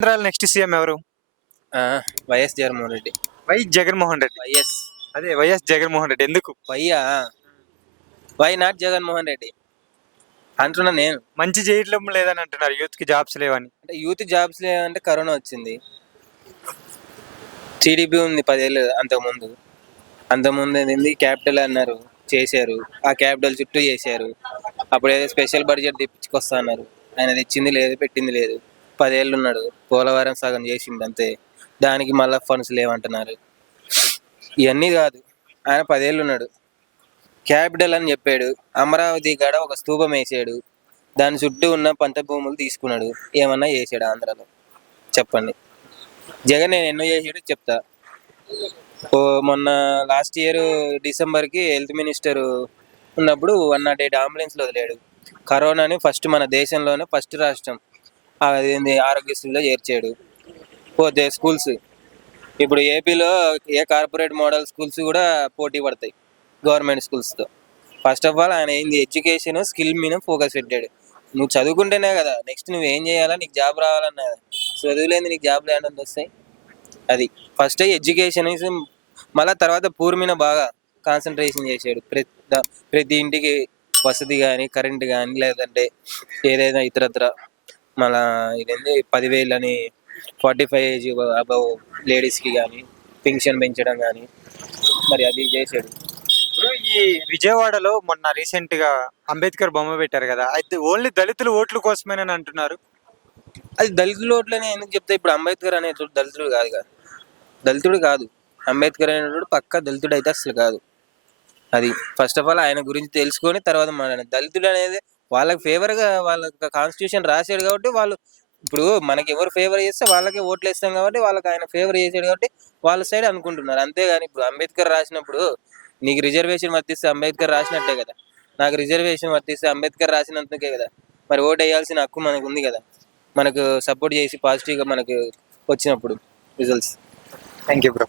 ఆంధ్రాలో next CM ఎవరు? ఆ! వైఎస్ జగన్మోహన్ రెడ్డి. జగన్మోహన్ రెడ్డి. వైఎస్. అదే జగన్మోహన్ రెడ్డి. ఎందుకు? వైయా? వై నాట్ జగన్మోహన్ రెడ్డి అంటున్నా నేను. మంచి చేయడం లేదని అంటున్నారు. యూత్‌కి జాబ్స్ లేవని. అంటే యూత్ జాబ్స్ లేవంటే కరోనా వచ్చింది. టీడీపీ ఉంది 10 ఏళ్ళు అంతకుముందు. అంతకుముందు ఏంది క్యాపిటల్ అన్నారు. చేశారు. ఆ క్యాపిటల్ చుట్టూ చేశారు. అప్పుడేదో స్పెషల్ బడ్జెట్ తెప్పించుకొస్తా అన్నారు. ఆయన తెచ్చింది లేదు, పెట్టింది లేదు. 10 ఏళ్ళు ఉన్నాడు. పోలవరం సగం చేసిండు అంతే. దానికి మళ్ళా ఫండ్స్ లేవంటున్నారు. ఇవన్నీ కాదు. ఆయన 10 ఏళ్ళు ఉన్నాడు. క్యాపిటల్ అని చెప్పాడు. అమరావతి కాడ ఒక స్తూపం వేసాడు. దాని చుట్టూ ఉన్న పంట భూములు తీసుకున్నాడు. ఏమన్నా చేసాడు ఆంధ్రాలో? చెప్పండి. జగన్ నేను ఎన్నో చేసాడు చెప్తా. మొన్న లాస్ట్ ఇయర్ డిసెంబర్కి హెల్త్ మినిస్టర్ ఉన్నప్పుడు 108 అంబులెన్స్లు వదిలాడు. కరోనాని ఫస్ట్ మన దేశంలోనే ఫస్ట్ రాష్ట్రం అదేంది ఆరోగ్యశ్రీలో చేర్చాడు. పోతే స్కూల్స్ ఇప్పుడు ఏపీలో ఏ కార్పొరేట్ మోడల్ స్కూల్స్ కూడా పోటీ పడతాయి గవర్నమెంట్ స్కూల్స్తో. ఫస్ట్ ఆఫ్ ఆల్ ఆయన ఏంది ఎడ్యుకేషన్ స్కిల్ మీద ఫోకస్ పెట్టాడు. నువ్వు చదువుకుంటేనే కదా నెక్స్ట్ నువ్వు ఏం చేయాలా, నీకు జాబ్ రావాలన్నా కదా. చదువులేని నీకు జాబ్ లేకుండా వస్తాయి. అది ఫస్ట్ ఎడ్యుకేషన్ మళ్ళీ తర్వాత పూర్ మీద బాగా కాన్సన్ట్రేషన్ చేశాడు. ప్రతి ఇంటికి వసతి కానీ కరెంట్ కానీ లేదంటే ఏదైనా ఇతరత్ర మళ్ళా ఇదేంటి 10,000 అని 45 ఏజ్ అబవ్ లేడీస్కి కానీ పెన్షన్ పెంచడం కానీ మరి అది చేశాడు. ఇప్పుడు ఈ విజయవాడలో మొన్న రీసెంట్‌గా అంబేద్కర్ బొమ్మ పెట్టారు కదా! అయితే ఓన్లీ దళితుల ఓట్ల కోసమేనని అంటున్నారు. అది దళితుల ఓట్లని ఎందుకు చెప్తే ఇప్పుడు అంబేద్కర్ అనేటోడు దళితుడు కాదు కదా. దళితుడు కాదు. అంబేద్కర్ అనేటోడు పక్కా దళితుడు అయితే అసలు కాదు. అది ఫస్ట్ ఆఫ్ ఆల్ ఆయన గురించి తెలుసుకొని తర్వాత మాట్లాడాలి. దళితుడు అనేది వాళ్ళకి ఫేవర్గా వాళ్ళ కాన్స్టిట్యూషన్ రాశాడు కాబట్టి వాళ్ళు ఇప్పుడు మనకి ఎవరు ఫేవర్ చేస్తే వాళ్ళకే ఓట్లు వేస్తాం కాబట్టి వాళ్ళకి ఆయన ఫేవర్ చేశాడు కాబట్టి వాళ్ళ సైడ్ అనుకుంటున్నారు. అంతేగాని ఇప్పుడు అంబేద్కర్ రాసినప్పుడు నీకు రిజర్వేషన్ వర్తిస్తే అంబేద్కర్ రాసినట్టే కదా. నాకు రిజర్వేషన్ వర్తిస్తే అంబేద్కర్ రాసినందుకే కదా. మరి ఓటు వేయాల్సిన హక్కు మనకు ఉంది కదా. మనకు సపోర్ట్ చేసి పాజిటివ్గా మనకు వచ్చినప్పుడు రిజల్ట్స్. Thank you bro.